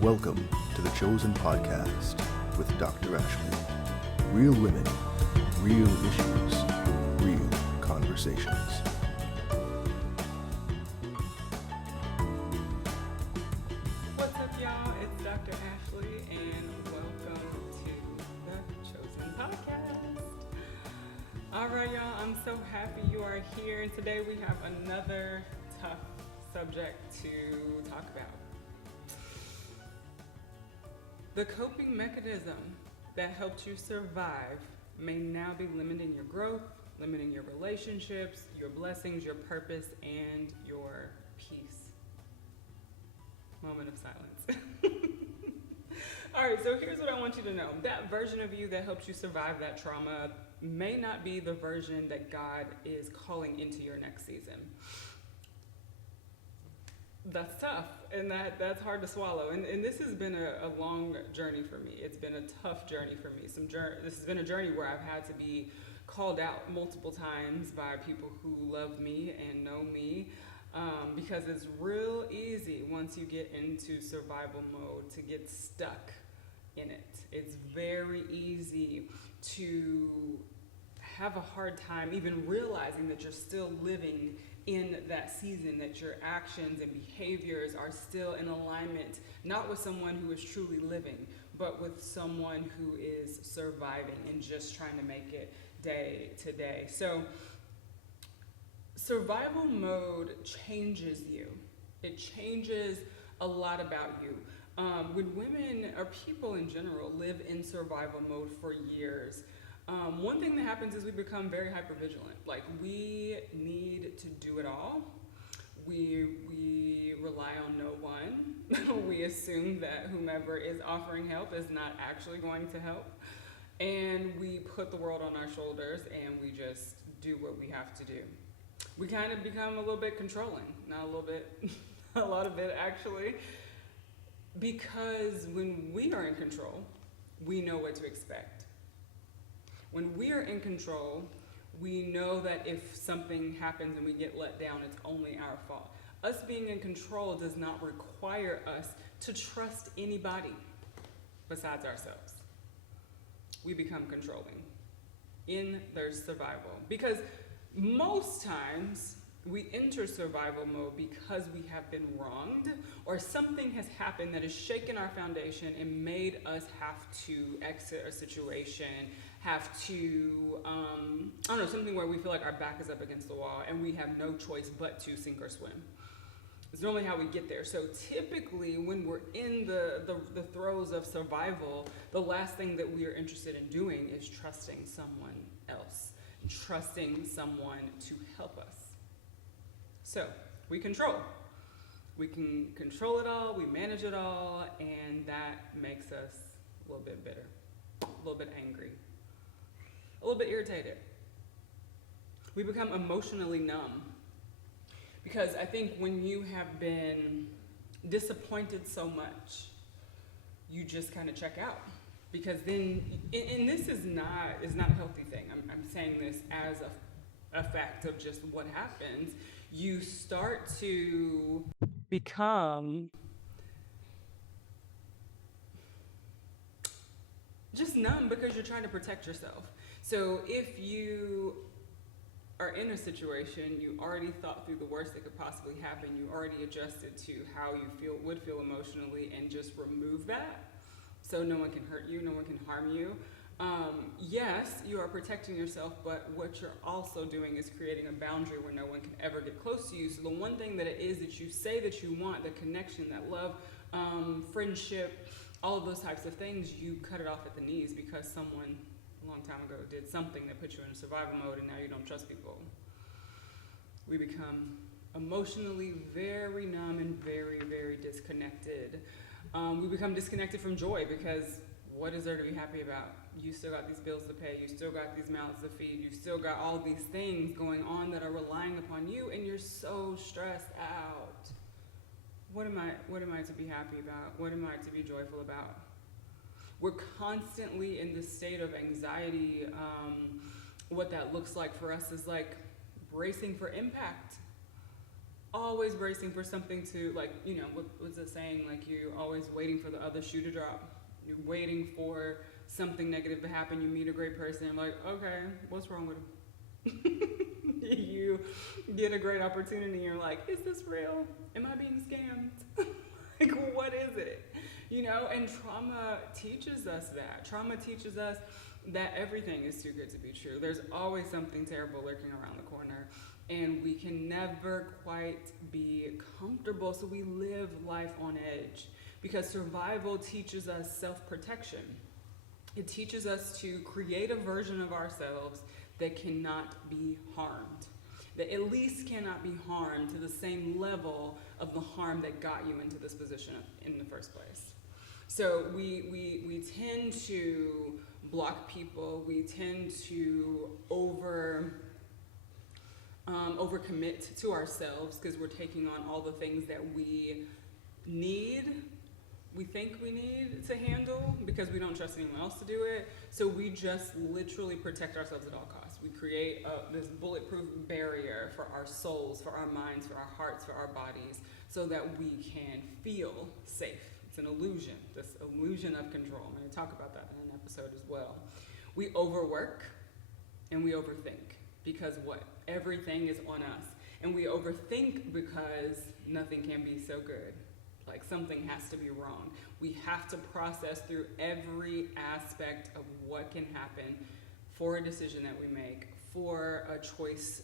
Welcome to the Chosen Podcast with Dr. Ashley. Real women, real issues, real conversations. What's up, y'all? It's Dr. Ashley, and welcome to the Chosen Podcast. All right, y'all, I'm so happy you are here, and today we have another tough subject to talk about. The coping mechanism that helped you survive may now be limiting your growth, limiting your relationships, your blessings, your purpose, and your peace. Moment of silence. All right, so here's what I want you to know. That version of you that helped you survive that trauma may not be the version that God is calling into your next season. That's tough, and that's hard to swallow. And this has been a long journey for me. It's been a tough journey for me. This has been a journey where I've had to be called out multiple times by people who love me and know me, because it's real easy once you get into survival mode to get stuck in it. It's very easy to have a hard time even realizing that you're still living in that season, that your actions and behaviors are still in alignment, not with someone who is truly living, but with someone who is surviving and just trying to make it day to day. So survival mode changes you. It changes a lot about you. When women or people in general live in survival mode for years, one thing that happens is we become very hypervigilant. Like, we need to do it all. We rely on no one. We assume that whomever is offering help is not actually going to help. And we put the world on our shoulders and we just do what we have to do. We kind of become a little bit controlling. Not a little bit, a lot of it actually. Because when we are in control, we know what to expect. When we are in control, we know that if something happens and we get let down, it's only our fault. Us being in control does not require us to trust anybody besides ourselves. We become controlling in their survival. Because most times we enter survival mode because we have been wronged or something has happened that has shaken our foundation and made us have to exit a situation, have to, something where we feel like our back is up against the wall and we have no choice but to sink or swim. It's normally how we get there. So typically when we're in the throes of survival, the last thing that we are interested in doing is trusting someone else, trusting someone to help us. So we control. We can control it all, we manage it all, and that makes us a little bit bitter, a little bit angry, a little bit irritated. We become emotionally numb. Because I think when you have been disappointed so much, you just kind of check out. Because then, and this is not a healthy thing. I'm saying this as a fact of just what happens. You start to become just numb because you're trying to protect yourself. So if you are in a situation, you already thought through the worst that could possibly happen, you already adjusted to how you would feel emotionally, and just remove that so no one can hurt you, no one can harm you. Yes, you are protecting yourself, but what you're also doing is creating a boundary where no one can ever get close to you. So the one thing that it is that you say that you want, the connection, that love, friendship, all of those types of things, you cut it off at the knees because someone a long time ago did something that put you in survival mode, and now you don't trust people. We become emotionally very numb and very, very disconnected. We become disconnected from joy because what is there to be happy about? You still got these bills to pay, you still got these mouths to feed, you still got all these things going on that are relying upon you, and you're so stressed out. What am I to be happy about? What am I to be joyful about? We're constantly in this state of anxiety. What that looks like for us is like bracing for impact. always bracing for something to, like, what was it saying? Like, you're always waiting for the other shoe to drop. You're waiting for something negative to happen. You meet a great person, and like, okay, what's wrong with him? You get a great opportunity, and you're like, is this real? Am I being scammed? Like, what is it? And trauma teaches us that. Trauma teaches us that everything is too good to be true. There's always something terrible lurking around the corner, and we can never quite be comfortable, so we live life on edge, because survival teaches us self-protection. It teaches us to create a version of ourselves that cannot be harmed, that at least cannot be harmed to the same level of the harm that got you into this position in the first place. So we tend to block people. We tend to overcommit to ourselves because we're taking on all the things that we think we need to handle because we don't trust anyone else to do it. So we just literally protect ourselves at all costs. We create this bulletproof barrier for our souls, for our minds, for our hearts, for our bodies, so that we can feel safe. It's an illusion, this illusion of control. I'm going to talk about that in an episode as well. We overwork and we overthink because everything is on us. And we overthink because nothing can be so good. Like, something has to be wrong. We have to process through every aspect of what can happen for a decision that we make, for a choice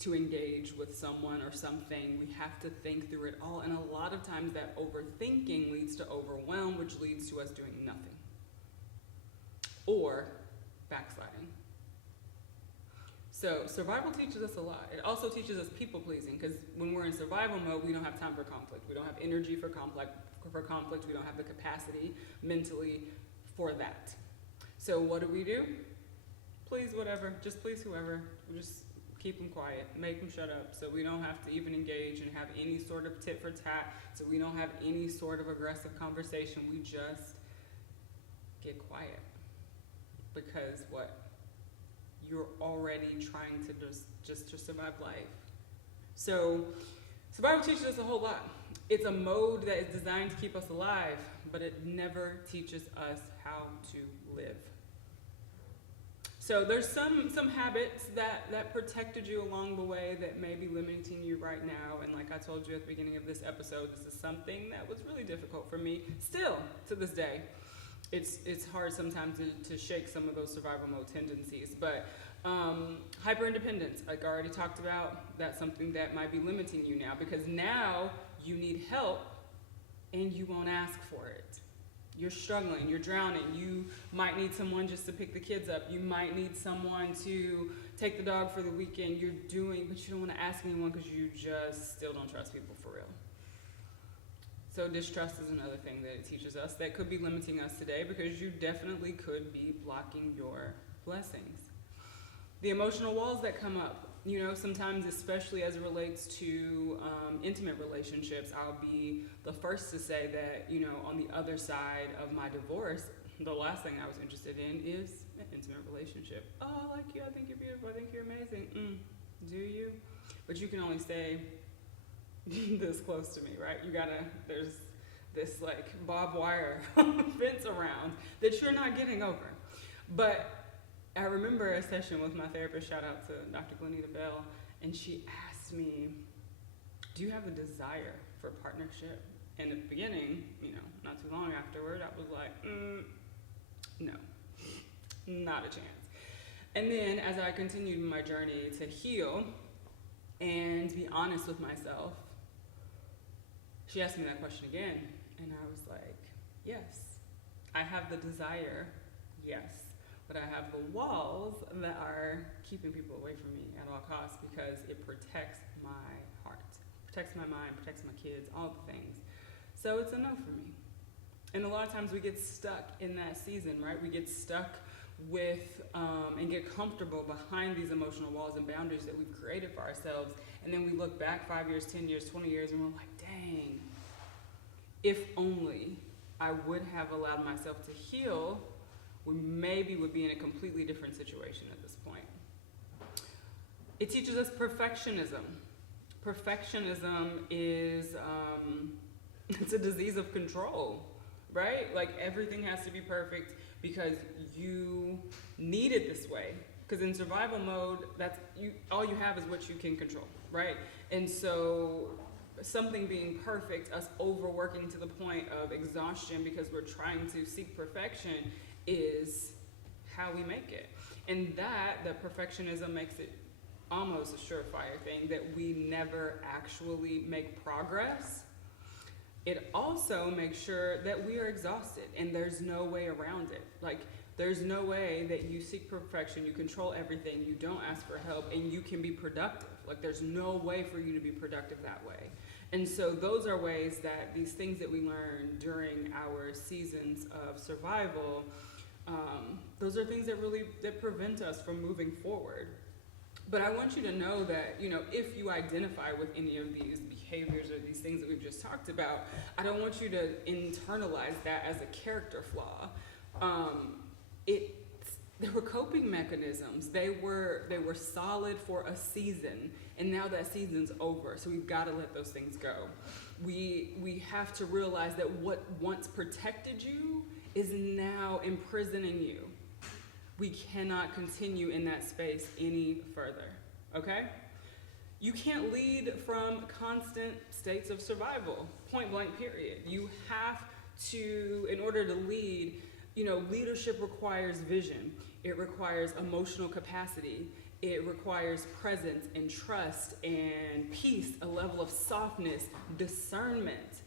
to engage with someone or something. We have to think through it all. And a lot of times that overthinking leads to overwhelm, which leads to us doing nothing or backsliding. So survival teaches us a lot. It also teaches us people pleasing, because when we're in survival mode, we don't have time for conflict. We don't have energy for conflict. We don't have the capacity mentally for that. So what do? Please whatever. Just please whoever. We just keep them quiet. Make them shut up, so we don't have to even engage and have any sort of tit for tat. So we don't have any sort of aggressive conversation. We just get quiet, because you're already trying to just to survive life. So survival teaches us a whole lot. It's a mode that is designed to keep us alive, but it never teaches us how to live. So there's some habits that protected you along the way that may be limiting you right now. And like I told you at the beginning of this episode, this is something that was really difficult for me still to this day. It's hard sometimes to shake some of those survival mode tendencies, but hyper-independence, like I already talked about, that's something that might be limiting you now, because now you need help and you won't ask for it. You're struggling, you're drowning, you might need someone just to pick the kids up, you might need someone to take the dog for the weekend, but you don't want to ask anyone because you just still don't trust people for real. So distrust is another thing that it teaches us that could be limiting us today, because you definitely could be blocking your blessings. The emotional walls that come up, sometimes, especially as it relates to intimate relationships, I'll be the first to say that, on the other side of my divorce, the last thing I was interested in is an intimate relationship. Oh, I like you, I think you're beautiful, I think you're amazing. Do you? But you can only stay this close to me, right? There's this like barbed wire fence around that you're not getting over. But I remember a session with my therapist, shout out to Dr. Glenita Bell, and she asked me, do you have a desire for partnership? And at the beginning, not too long afterward, I was like, no, not a chance. And then as I continued my journey to heal and be honest with myself, she asked me that question again, and I was like, yes, I have the desire, yes, but I have the walls that are keeping people away from me at all costs, because it protects my heart, protects my mind, protects my kids, all the things. So it's a no for me. And a lot of times we get stuck in that season, right? We get stuck with and get comfortable behind these emotional walls and boundaries that we've created for ourselves. And then we look back 5 years, 10 years, 20 years, and we're like, dang, if only I would have allowed myself to heal, we maybe would be in a completely different situation at this point. It teaches us perfectionism. Perfectionism is, it's a disease of control, right? Like everything has to be perfect because you need it this way. Because in survival mode, all you have is what you can control, right? And so something being perfect, us overworking to the point of exhaustion because we're trying to seek perfection, is how we make it. And the perfectionism makes it almost a surefire thing that we never actually make progress. It also makes sure that we are exhausted and there's no way around it. Like, there's no way that you seek perfection, you control everything, you don't ask for help, and you can be productive. Like, there's no way for you to be productive that way. And so those are ways that these things that we learn during our seasons of survival, those are things that prevent us from moving forward. But I want you to know that, if you identify with any of these behaviors or these things that we've just talked about, I don't want you to internalize that as a character flaw. There were coping mechanisms. They were solid for a season, and now that season's over, so we've got to let those things go. We have to realize that what once protected you is now imprisoning you. We cannot continue in that space any further, okay? You can't lead from constant states of survival, point blank period. You have to, in order to lead, leadership requires vision. It requires emotional capacity. It requires presence and trust and peace, a level of softness, discernment.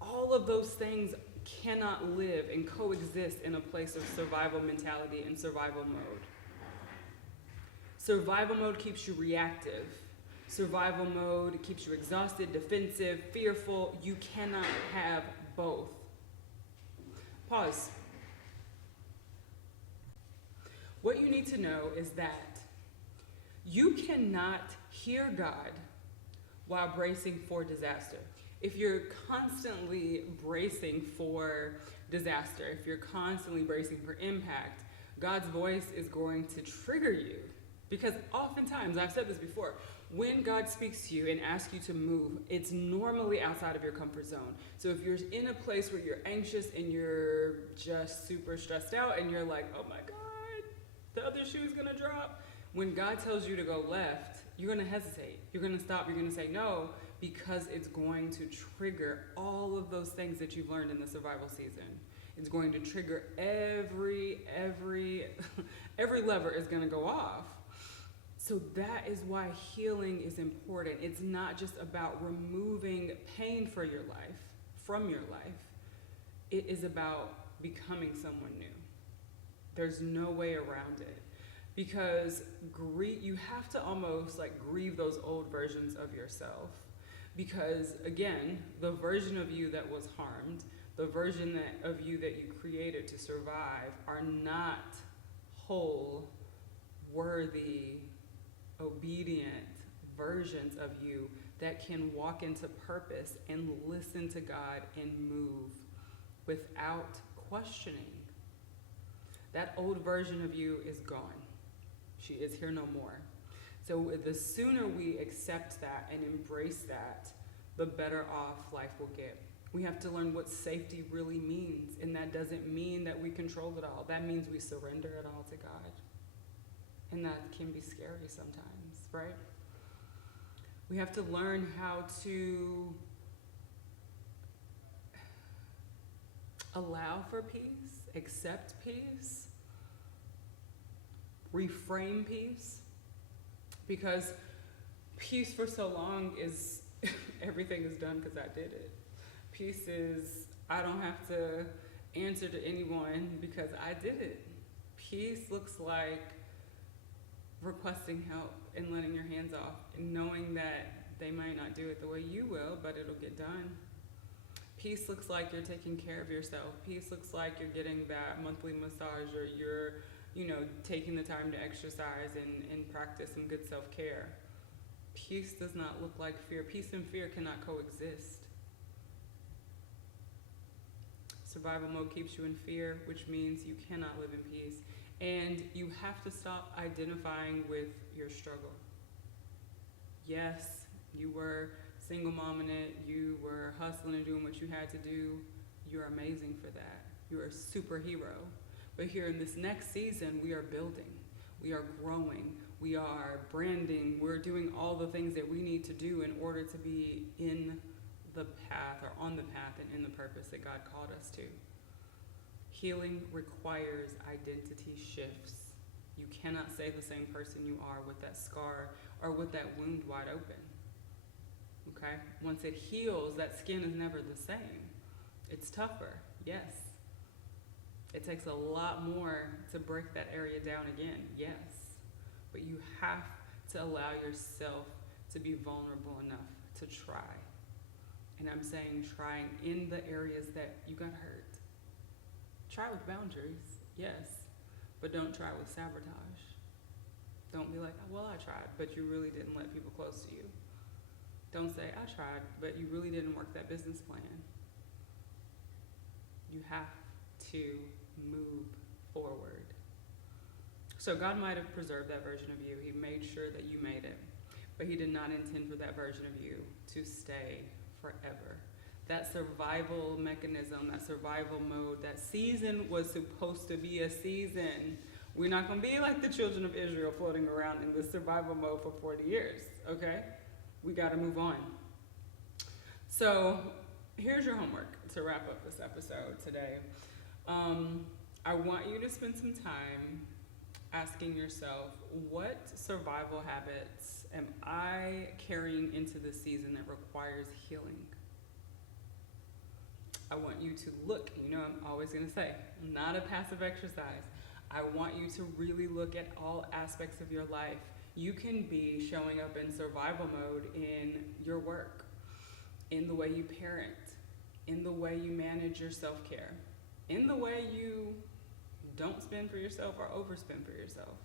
All of those things cannot live and coexist in a place of survival mentality and survival mode. Survival mode keeps you reactive. Survival mode keeps you exhausted, defensive, fearful. You cannot have both. Pause. What you need to know is that you cannot hear God while bracing for disaster. If you're constantly bracing for disaster, if you're constantly bracing for impact, God's voice is going to trigger you. Because oftentimes, I've said this before, when God speaks to you and asks you to move, it's normally outside of your comfort zone. So if you're in a place where you're anxious and you're just super stressed out and you're like, oh my God, the other shoe is gonna drop. When God tells you to go left, you're gonna hesitate. You're gonna stop, you're gonna say no, because it's going to trigger all of those things that you've learned in the survival season. It's going to trigger every lever is gonna go off. So that is why healing is important. It's not just about removing pain from your life. It is about becoming someone new. There's no way around it. Because you have to almost grieve those old versions of yourself. Because again, the version of you that was harmed, the version of you that you created to survive are not whole, worthy, obedient versions of you that can walk into purpose and listen to God and move without questioning. That old version of you is gone. She is here no more. So the sooner we accept that and embrace that, the better off life will get. We have to learn what safety really means, and that doesn't mean that we control it all. That means we surrender it all to God. And that can be scary sometimes, right? We have to learn how to allow for peace, accept peace, reframe peace, because peace for so long is everything is done because I did it. Peace is I don't have to answer to anyone because I did it. Peace looks like requesting help and letting your hands off and knowing that they might not do it the way you will, but it'll get done. Peace looks like you're taking care of yourself. Peace looks like you're getting that monthly massage, or you're, taking the time to exercise and practice some good self-care. Peace does not look like fear. Peace and fear cannot coexist. Survival mode keeps you in fear, which means you cannot live in peace. And you have to stop identifying with your struggle. Yes, You were single momming it. You were hustling and doing what you had to do. You're amazing for that. You're a superhero. But here in this next season, we are building. We are growing. We are branding. We're doing all the things that we need to do in order to be in the path or on the path and in the purpose that God called us to. Healing requires identity shifts. You cannot stay the same person you are with that scar or with that wound wide open. Okay? Once it heals, that skin is never the same. It's tougher, yes. It takes a lot more to break that area down again, yes. But you have to allow yourself to be vulnerable enough to try. And I'm saying trying in the areas that you got hurt. Try with boundaries, yes, but don't try with sabotage. Don't be like, oh, well, I tried, but you really didn't let people close to you. Don't say, I tried, but you really didn't work that business plan. You have to move forward. So God might have preserved that version of you. He made sure that you made it, but he did not intend for that version of you to stay forever. That survival mechanism, that survival mode, that season was supposed to be a season. We're not going to be like the children of Israel floating around in this survival mode for 40 years, okay? We got to move on. So here's your homework to wrap up this episode today. I want you to spend some time asking yourself, what survival habits am I carrying into this season that requires healing? I want you to look, I'm always going to say, not a passive exercise. I want you to really look at all aspects of your life. You can be showing up in survival mode in your work, in the way you parent, in the way you manage your self-care, in the way you don't spend for yourself or overspend for yourself,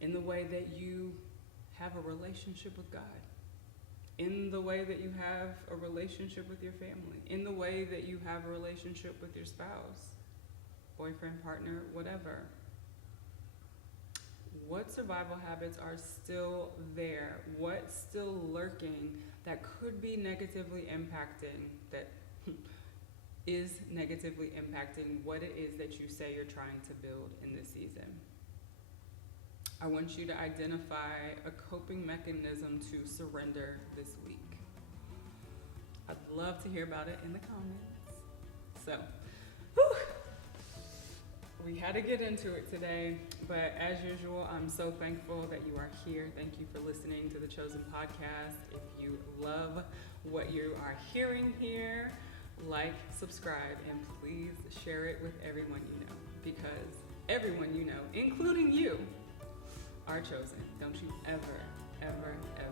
in the way that you have a relationship with God, in the way that you have a relationship with your family, in the way that you have a relationship with your spouse, boyfriend, partner, whatever. What survival habits are still there? What's still lurking that could be negatively impacting, that is negatively impacting what it is that you say you're trying to build in this season? I want you to identify a coping mechanism to surrender this week. I'd love to hear about it in the comments. So, we had to get into it today, but as usual, I'm so thankful that you are here. Thank you for listening to the Chosen Podcast. If you love what you are hearing here, like, subscribe, and please share it with everyone you know, because everyone you know, including you, are chosen. Don't you ever, ever, ever